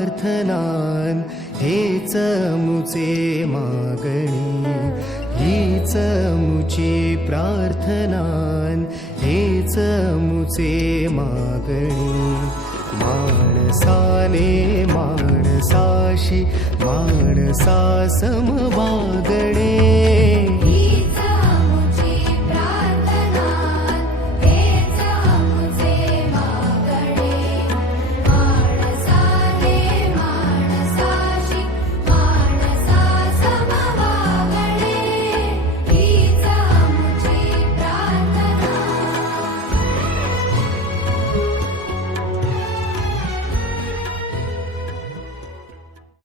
प्रार्थनान हेच मुचे मागणी, हीच मुची प्रार्थनान हेच मुचे मागणी. माणसाने माणसाशी माणसा सम वागणे,